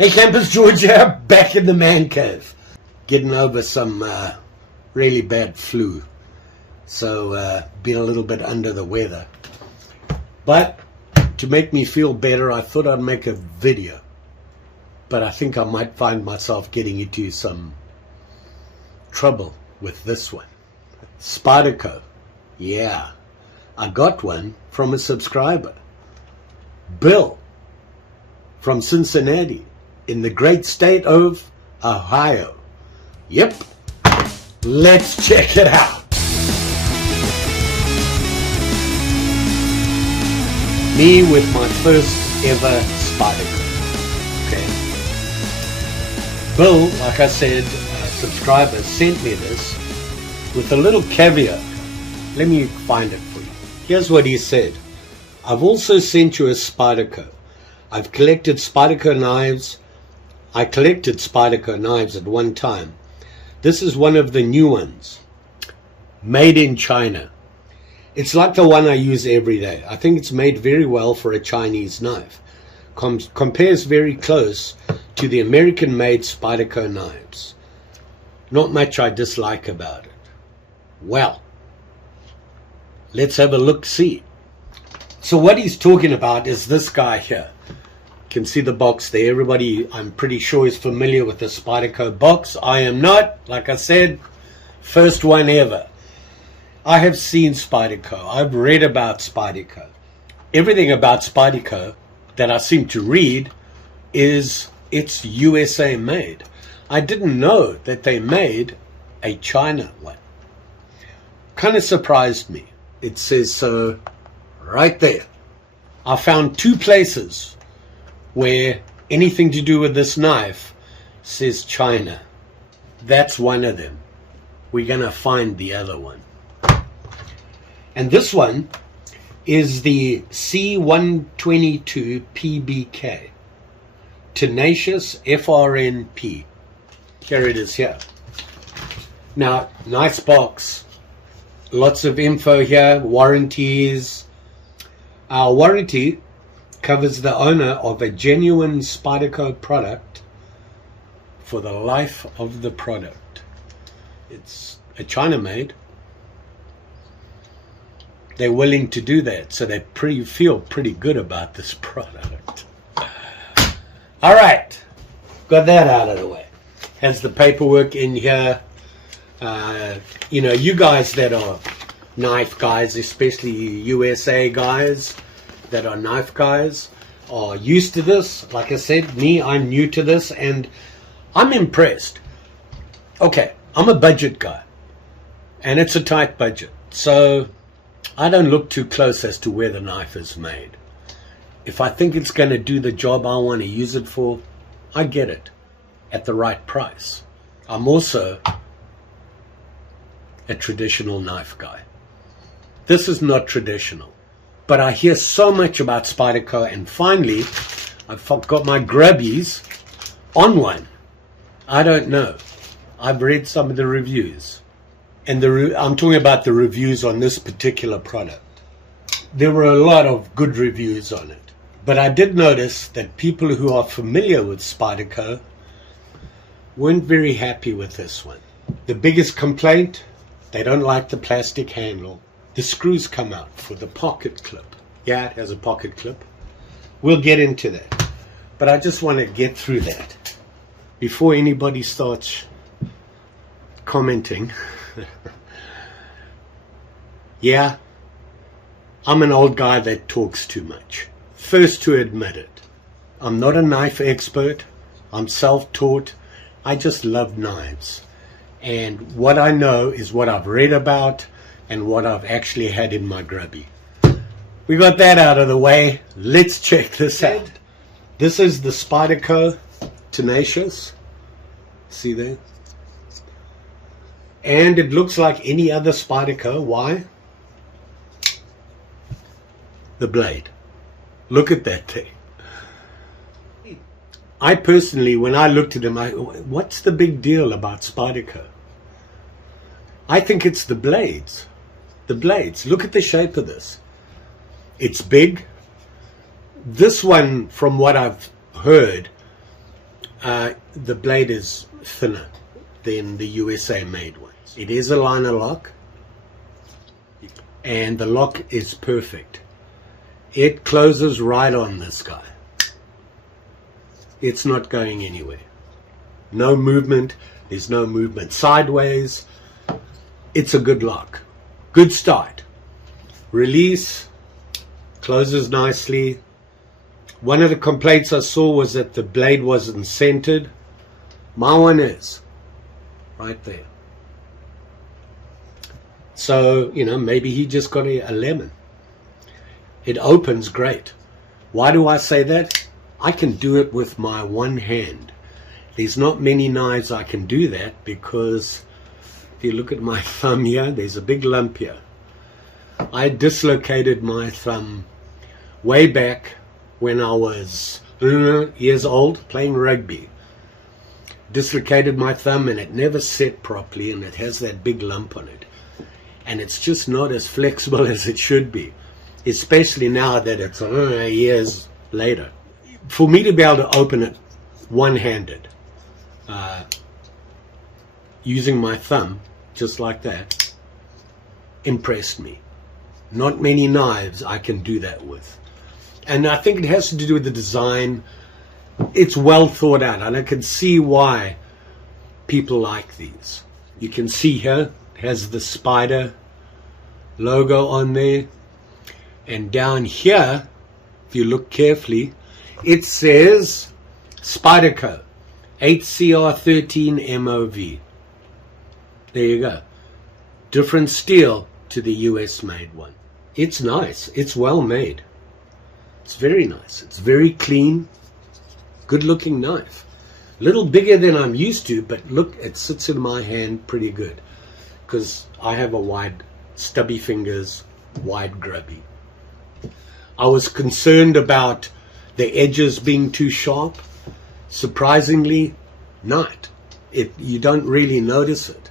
Hey Campus Georgia, back in the man cave. Getting over some really bad flu. So been a little bit under the weather. But to make me feel better, I thought I'd make a video. But I think I might find myself getting into some trouble with this one. Spyderco. Yeah, I got one from a subscriber. Bill from Cincinnati in the great state of Ohio. Yep, let's check it out. Me with my first ever Spyderco. Okay. Bill, like I said, a subscriber sent me this with a little caveat. Let me find it for you. Here's what he said. I've also sent you a Spyderco. I've collected Spyderco knives. I collected Spyderco knives at one time. This is one of the new ones. Made in China. It's like the one I use every day. I think it's made very well for a Chinese knife. Compares very close to the American-made Spyderco knives. Not much I dislike about it. Well, let's have a look-see. So what he's talking about is this guy here. You can see the box there. Everybody, I'm pretty sure, is familiar with the Spyderco box. I am not. Like I said, first one ever. I have seen Spyderco. I've read about Spyderco. Everything about Spyderco that I seem to read is it's USA made. I didn't know that they made a China one. Kind of surprised me. It says so right there. I found two places where anything to do with this knife says China. That's one of them. We're gonna find the other one. And this one is the C122 PBK Tenacious FRNP. Here it is here. Now, nice box. Lots of info here, warranties. Our warranty covers the owner of a genuine Spyderco product for the life of the product. It's a China made. They're willing to do that, so they feel pretty good about this product. All right, got that out of the way. Has the paperwork in here. You know, you guys that are knife guys, especially USA guys that are knife guys, are used to this. Like I said, me, I'm new to this, and I'm impressed. Okay, I'm a budget guy, and it's a tight budget, so I don't look too close as to where the knife is made. If I think it's going to do the job I want to use it for, I get it at the right price. I'm also a traditional knife guy. This is not traditional, but I hear so much about Spyderco, and finally I've got my grubbies on one. I don't know. I've read some of the reviews, and I'm talking about the reviews on this particular product. There were a lot of good reviews on it, but I did notice that people who are familiar with Spyderco weren't very happy with this one. The biggest complaint, they don't like the plastic handle. The screws come out for the pocket clip. Yeah, it has a pocket clip. We'll get into that. But I just want to get through that before anybody starts commenting. Yeah, I'm an old guy that talks too much. First to admit it. I'm not a knife expert. I'm self-taught. I just love knives. And what I know is what I've read about and what I've actually had in my grubby. We got that out of the way. Let's check this out. This is the Spyderco Tenacious. See there? And it looks like any other Spyderco. Why? The blade. Look at that thing. I personally, when I looked at them, what's the big deal about Spyderco? I think it's the blades. The blades. Look at the shape of this. It's big. This one, from what I've heard, The blade is thinner than the USA made ones. It is a liner lock, and the lock is perfect. It closes right on this guy. It's not going anywhere. No movement. There's no movement sideways. It's a good lock. Good start. Release. Closes nicely. One of the complaints I saw was that the blade wasn't centered. My one is. Right there. So, you know, maybe he just got a lemon. It opens great. Why do I say that? I can do it with my one hand. There's not many knives I can do that, because if you look at my thumb here, there's a big lump here. I dislocated my thumb way back when I was years old playing rugby. Dislocated my thumb, and it never set properly, and it has that big lump on it. And it's just not as flexible as it should be, especially now that it's years later. For me to be able to open it one-handed, using my thumb, just like that, impressed me. Not many knives I can do that with. And I think it has to do with the design. It's well thought out, and I can see why people like these. You can see here, it has the Spyder logo on there. And down here, if you look carefully, it says Spyderco 8CR13 MOV. There you go. Different steel to the US made one. It's nice. It's well made. It's very nice. It's very clean. Good looking knife. A little bigger than I'm used to, but look, it sits in my hand pretty good, because I have a wide, stubby fingers, wide grubby. I was concerned about the edges being too sharp. Surprisingly, not. You don't really notice it.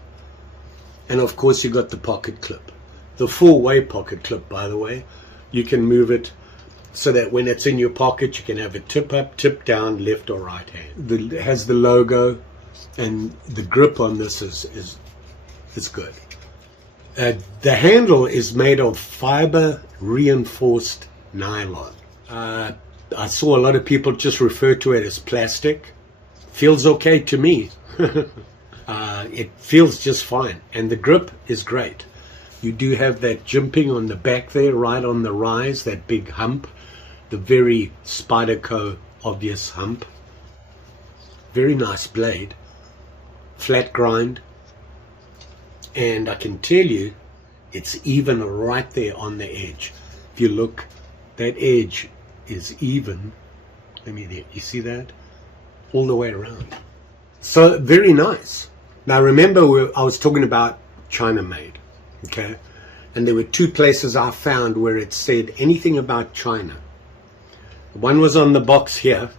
And of course you got the pocket clip. The four-way pocket clip, by the way. You can move it so that when it's in your pocket, you can have it tip up, tip down, left or right hand. It has the logo, and the grip on this is good. The handle is made of fiber reinforced nylon. I saw a lot of people just refer to it as plastic. Feels okay to me. It feels just fine, and the grip is great. You do have that jimping on the back there, right on the rise, that big hump, the very Spyderco obvious hump. Very nice blade, flat grind, and I can tell you it's even right there on the edge. If you look, that edge is even. Let me there. You see that? All the way around. So very nice. Now remember, I was talking about China made, okay? And there were two places I found where it said anything about China. One was on the box here,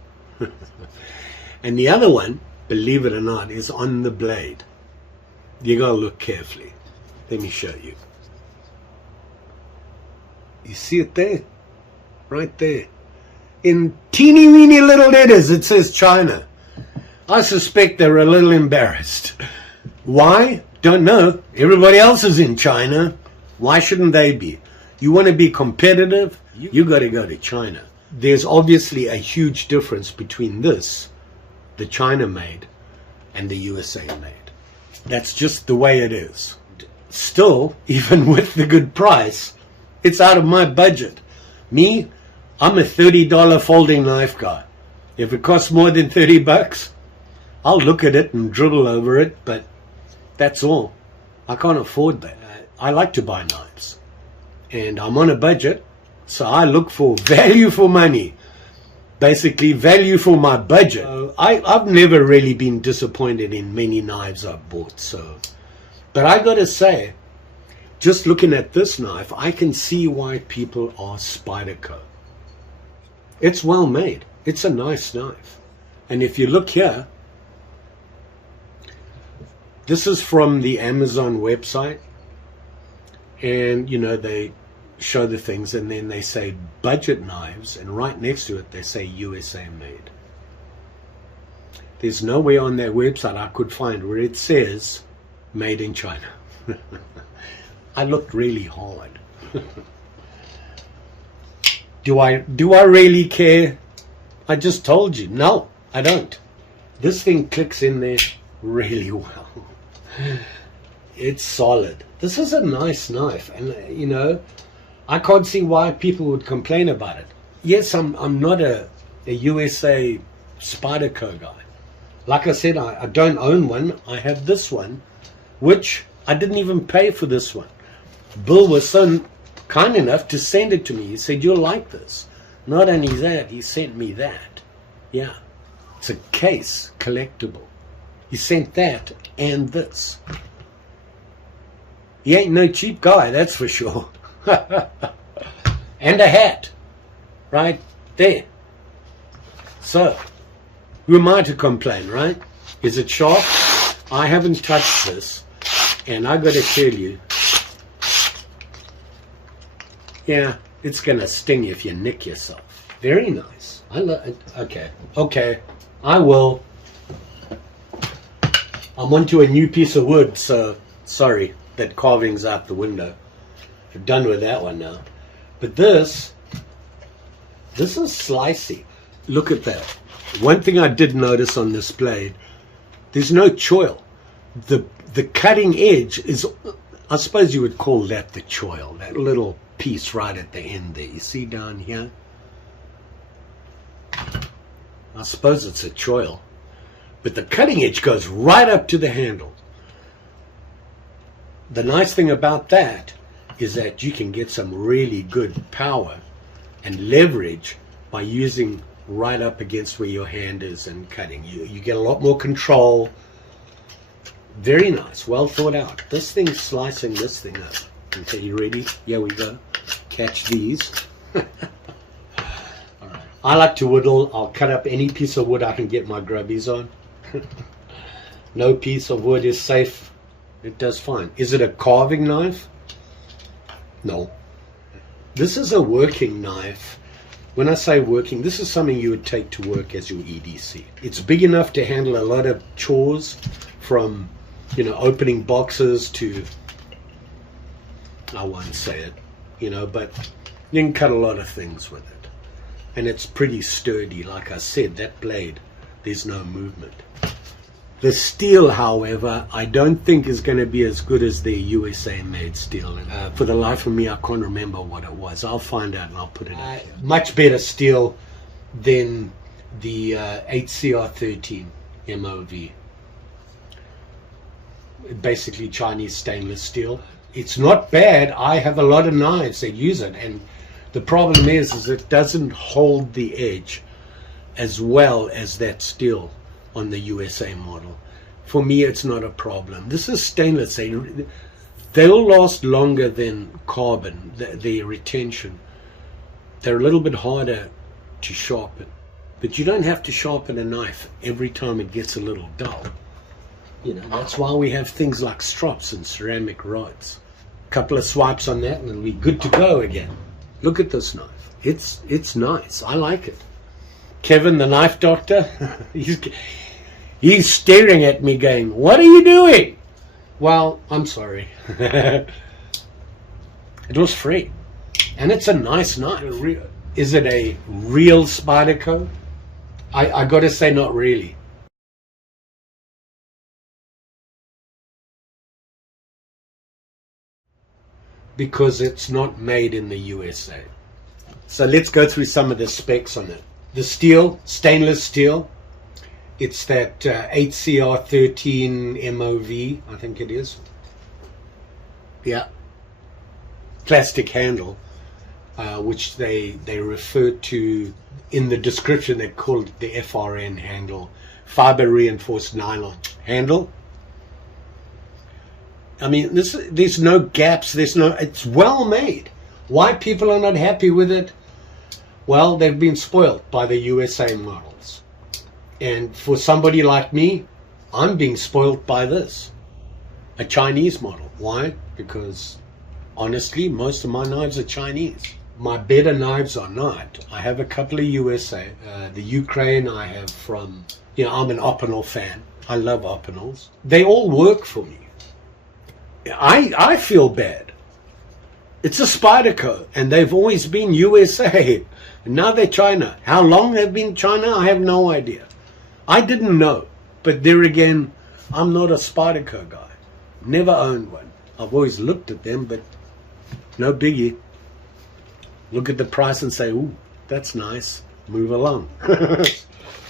and the other one, believe it or not, is on the blade. You gotta look carefully. Let me show you. You see it there? Right there. In teeny weeny little letters it says China. I suspect they're a little embarrassed. Why? Don't know. Everybody else is in China. Why shouldn't they be? You want to be competitive? You got to go to China. There's obviously a huge difference between this, the China made, and the USA made. That's just the way it is. Still, even with the good price, it's out of my budget. Me, I'm a $30 folding knife guy. If it costs more than 30 bucks, I'll look at it and dribble over it, but that's all. I can't afford that. I like to buy knives, and I'm on a budget, so I look for value for money. Basically, value for my budget. I've never really been disappointed in many knives I've bought. But I gotta say, just looking at this knife, I can see why people are Spyderco. It's well made. It's a nice knife. And if you look here, this is from the Amazon website, and you know, they show the things and then they say budget knives, and right next to it they say USA made. There's nowhere on their website I could find where it says made in China. I looked really hard. Do I really care? I just told you, no, I don't. This thing clicks in there really well. It's solid. This is a nice knife, and you know, I can't see why people would complain about it. Yes, I'm not a USA Spyderco guy. Like I said, I don't own one. I have this one, which I didn't even pay for this one. Bill was so kind enough to send it to me. He said, you'll like this. Not only that, he sent me that. Yeah, it's a case collectible. He sent that and this. He ain't no cheap guy, that's for sure. And a hat right there. So who am I to complain, right? Is it sharp? I haven't touched this, and I got to tell you, yeah, it's gonna sting if you nick yourself. Very nice. I love it. Okay, I will. I'm onto a new piece of wood, so sorry that carving's out the window. We're done with that one now. But this is slicey. Look at that. One thing I did notice on this blade, there's no choil. The cutting edge is, I suppose you would call that the choil, that little piece right at the end there. You see down here? I suppose it's a choil. But the cutting edge goes right up to the handle. The nice thing about that is that you can get some really good power and leverage by using right up against where your hand is and cutting. You get a lot more control. Very nice, well thought out. This thing's slicing this thing up. Okay, you ready? Here we go. Catch these. All right. I like to whittle. I'll cut up any piece of wood I can get my grubbies on. No piece of wood is safe. It does fine. Is it a carving knife? No. This is a working knife. When I say working, this is something you would take to work as your EDC. It's big enough to handle a lot of chores, from, you know, opening boxes to, I won't say it, you know, but you can cut a lot of things with it. And it's pretty sturdy. Like I said, that blade, there's no movement. The steel, however, I don't think is going to be as good as the USA made steel. And for the life of me, I can't remember what it was. I'll find out and I'll put it out. Much better steel than the 8CR13 MOV. Basically Chinese stainless steel. It's not bad. I have a lot of knives that use it, and the problem is it doesn't hold the edge as well as that steel on the USA model. For me, it's not a problem. This is stainless. They'll last longer than carbon, the retention. They're a little bit harder to sharpen, but you don't have to sharpen a knife every time it gets a little dull. You know, that's why we have things like strops and ceramic rods. A couple of swipes on that and it'll be good to go again. Look at this knife. It's nice. I like it. Kevin, the knife doctor, he's staring at me going, what are you doing? Well, I'm sorry. It was free. And it's a nice knife. Is it a real Spyderco? I got to say, not really. Because it's not made in the USA. So let's go through some of the specs on it. The steel, stainless steel. It's that 8CR13 MOV, I think it is. Yeah. Plastic handle, which they refer to in the description. They called it the FRN handle, fiber reinforced nylon handle. I mean, there's no gaps. It's well made. Why people are not happy with it? Well, they've been spoiled by the USA models. And for somebody like me, I'm being spoiled by this, a Chinese model. Why? Because honestly, most of my knives are Chinese. my better knives are not. I have a couple of USA. The Ukraine I have from, I'm an Opinel fan. I love Opinels. They all work for me. I feel bad. It's a Spyderco, and they've always been USA. And now they're China. How long they've been China, I have no idea. I didn't know. But there again, I'm not a Spyderco guy. Never owned one. I've always looked at them, but no biggie. Look at the price and say, ooh, that's nice. Move along.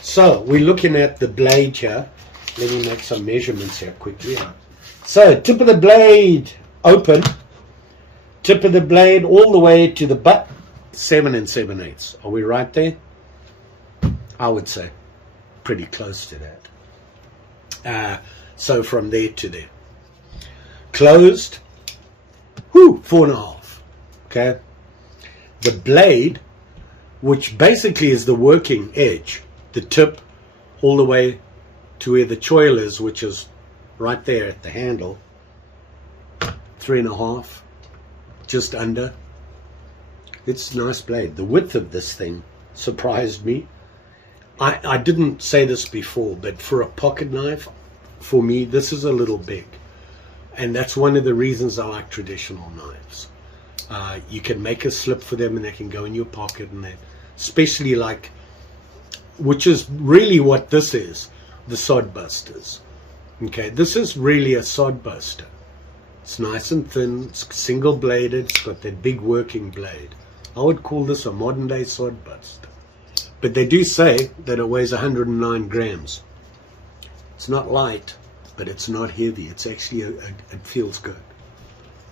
So, we're looking at the blade here. Let me make some measurements here quickly. So, tip of the blade open. Tip of the blade all the way to the butt. 7 7/8. Are we right there? I would say pretty close to that. So from there to there. Closed. 4.5. Okay. The blade, which basically is the working edge, the tip all the way to where the choil is, which is right there at the handle. 3.5. Just under. It's a nice blade. The width of this thing surprised me. I didn't say this before, but for a pocket knife, for me, this is a little big. And that's one of the reasons I like traditional knives. You can make a slip for them and they can go in your pocket, and they, especially like, which is really what this is, the sod busters. Okay, this is really a sod buster. It's nice and thin, it's single bladed, it's got that big working blade. I would call this a modern day sod buster. But they do say that it weighs 109 grams. It's not light, but it's not heavy. It's actually, it feels good.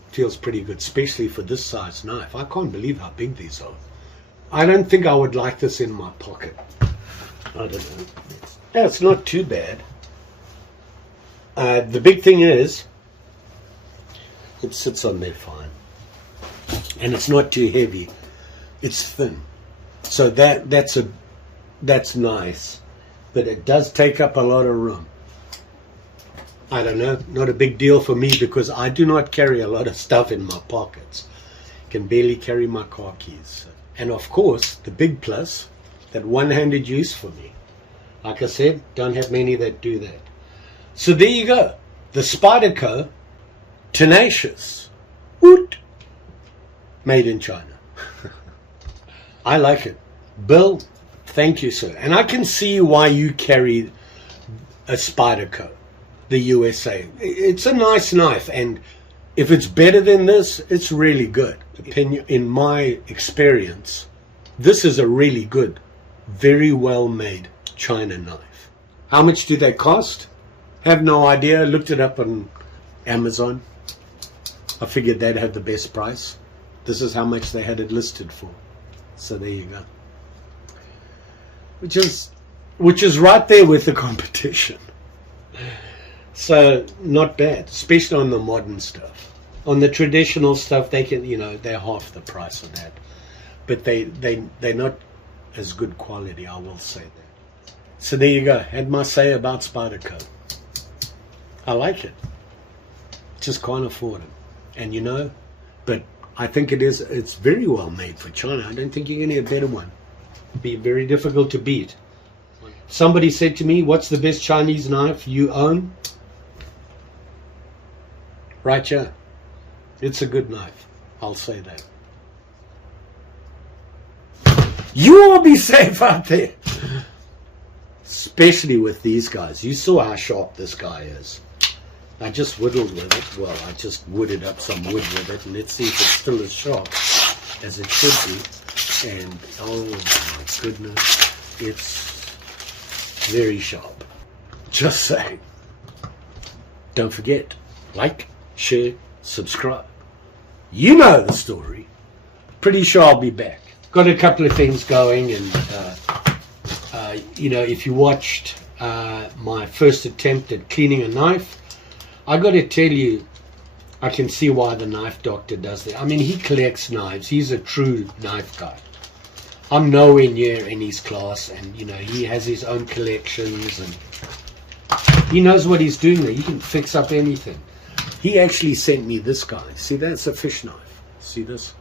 It feels pretty good, especially for this size knife. I can't believe how big these are. I don't think I would like this in my pocket. I don't know. Yeah, it's not too bad. The big thing is, it sits on there fine. And it's not too heavy. It's thin. So that's nice. But it does take up a lot of room. I don't know, not a big deal for me because I do not carry a lot of stuff in my pockets. Can barely carry my car keys. And of course, the big plus, that one-handed use for me. Like I said, don't have many that do that. So there you go. The Spyderco Tenacious Woot, made in China. I like it. Bill, thank you, sir. And I can see why you carry a Spyderco, the USA. It's a nice knife, and if it's better than this, it's really good. In my experience, this is a really good, very well made China knife. How much do they cost? Have no idea. Looked it up on Amazon. I figured they'd have the best price. This is how much they had it listed for. So there you go. Which is right there with the competition. So not bad, especially on the modern stuff. On the traditional stuff, they can, they're half the price of that. But they're not as good quality, I will say that. So there you go. Had my say about Spyderco. I like it. Just can't afford it. And but I think it's very well made for China. I don't think you're going to get a better one. It'd be very difficult to beat. Somebody said to me, what's the best Chinese knife you own? Right here. It's a good knife. I'll say that. You all be safe out there. Especially with these guys. You saw how sharp this guy is. I just whittled with it. Well, I just wooded up some wood with it, and let's see if it's still as sharp as it should be. And oh my goodness, it's very sharp. Just saying. Don't forget, like, share, subscribe. You know the story. Pretty sure I'll be back. Got a couple of things going, and if you watched my first attempt at cleaning a knife, I got to tell you, I can see why the knife doctor does that. I mean, he collects knives. He's a true knife guy. I'm nowhere near in his class, and he has his own collections, and he knows what he's doing there. He can fix up anything. He actually sent me this guy. See, that's a fish knife. See this?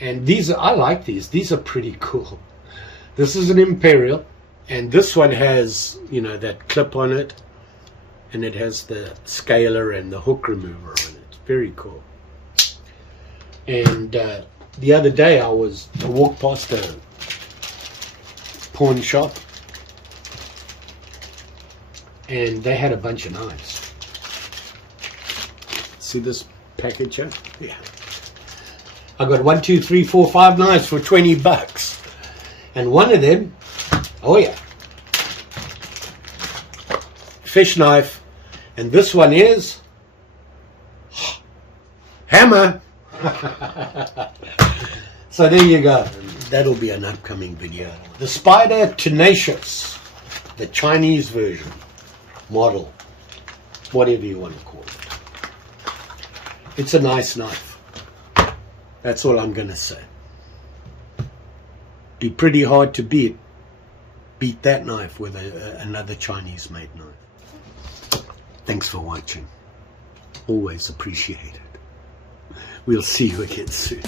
And these are, I like these. These are pretty cool. This is an Imperial, and this one has, you know, that clip on it, and it has the scaler and the hook remover on it. Very cool. And the other day I walked past a pawn shop, and they had a bunch of knives. See this package here? Yeah. I got 1, 2, 3, 4, 5 knives for $20. And one of them, oh yeah, fish knife. And this one is hammer. So there you go. That'll be an upcoming video. The Spyderco Tenacious, the Chinese version, model, whatever you want to call it. It's a nice knife. That's all I'm going to say. Be pretty hard to beat that knife with another Chinese made knife. Thanks for watching. Always appreciate it. We'll see you again soon.